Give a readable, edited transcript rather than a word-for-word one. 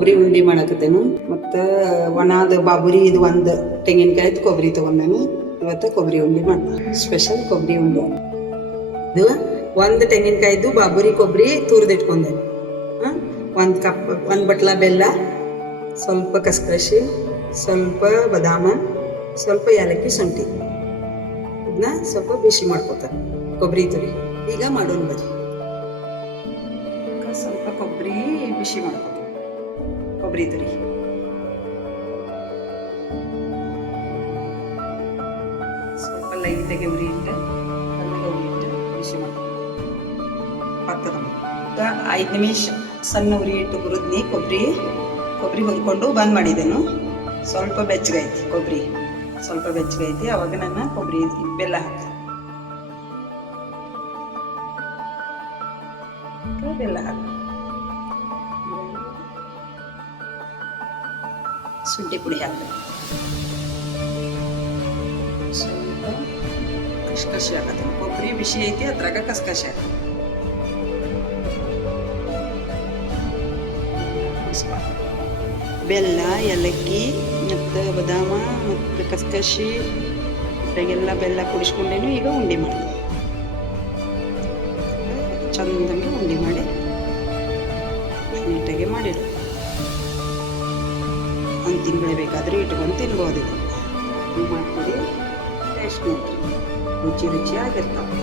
ಕೊಬ್ಬರಿ ಉಂಡೆ ಮಾಡಕತ್ತೇನು. ಮತ್ತು ಒಣದ ಬಾಬುರಿ ಇದು ಒಂದು ತೆಂಗಿನಕಾಯ್ದು ಕೊಬ್ಬರಿ ತೊಗೊಂಡೇನು. ಇವತ್ತು ಕೊಬ್ಬರಿ ಉಂಡೆ ಮಾಡಿ ಸ್ಪೆಷಲ್ ಕೊಬ್ಬರಿ ಉಂಡೆ. ಇದು ಒಂದು ತೆಂಗಿನಕಾಯ್ದು ಬಾಬುರಿ ಕೊಬ್ಬರಿ ತುರಿದಿಟ್ಕೊಂಡೆ. ಒಂದು ಕಪ್, ಒಂದು ಬಟ್ಲ ಬೆಲ್ಲ, ಸ್ವಲ್ಪ ಕಸ್ಕಸಿ, ಸ್ವಲ್ಪ ಬಾದಾಮ, ಸ್ವಲ್ಪ ಏಲಕ್ಕಿ, ಶುಂಠಿ. ಇದನ್ನ ಸ್ವಲ್ಪ ಬಿಸಿ ಮಾಡ್ಕೊತಾರೆ ಕೊಬ್ಬರಿ ತುರಿ. ಈಗ ಮಾಡೋಣ ಬರ್ರಿ. ಸ್ವಲ್ಪ ಕೊಬ್ಬರಿ ಬಿಸಿ ಮಾಡ್ಕೊತೀವಿ, ಕೊಬ್ಬರಿ ತುರಿ. ಸ್ವಲ್ಪ ಲೈಟಾಗಿ ಉರಿ ಇಟ್ಟು ಬಿಸಿ ಮಾಡ್ಕೊತೀವಿ. ಪಕ್ಕದ 5 ನಿಮಿಷ ಸಣ್ಣ ಉರಿ ಇಟ್ಟು ಹುರಿದ್ನಿ. ಕೊಬ್ಬರಿ ಹುರ್ಕೊಂಡು ಬಂದ್ ಮಾಡಿದ್ದೇನು. ಸ್ವಲ್ಪ ಬೆಚ್ಚಗೈತಿ ಕೊಬ್ಬರಿ, ಸ್ವಲ್ಪ ಬೆಚ್ಚಗೈತಿ. ಅವಾಗ ನಾನು ಕೊಬ್ಬರಿ ಬೆಲ್ಲ ಹಾಕ್ತೀನಿ. ಬೆಲ್ಲ ಹಾಕಿ ಶುಂಠಿ ಪುಡಿ ಹಾಕ್ತೀನಿ. ಸ್ವಲ್ಪ ಕಸ್ಕಸಿ ಹಾಕತ್ತೀನಿ. ಕೊಬ್ಬರಿ ಬಿಸಿ ಐತಿ, ಅದ್ರಾಗ ಕಸ್ಕಸಿ ಹಾಕ್ತೀನಿ. ಬೆಲ್ಲ, ಏಲಕ್ಕಿ ಮತ್ತು ಬಾದಾಮ ಮತ್ತು ಕಸ್ಕಸಿ ಇದ್ರಾಗೆಲ್ಲ ಬೆಲ್ಲ ಕುಡಿಸ್ಕೊಂಡೇನು. ಈಗ ಉಂಡೆ ಮಾಡ್ತೀನಿ. ಚಂದಂಗೆ ಉಂಡೆ ಮಾಡಿ ನೀಟಾಗಿ ಮಾಡಿಡು. 1 ತಿಂಗಳು ಬೇಕಾದರೂ ಇಟ್ಕೊಂಡು ತಿನ್ಬೋದು. ಇದು ಮಾಡ್ತೀವಿ. ಟೇಸ್ಟ್ ನೋಡ್ರಿ, ರುಚಿಯಾಗಿರ್ತಾವೆ.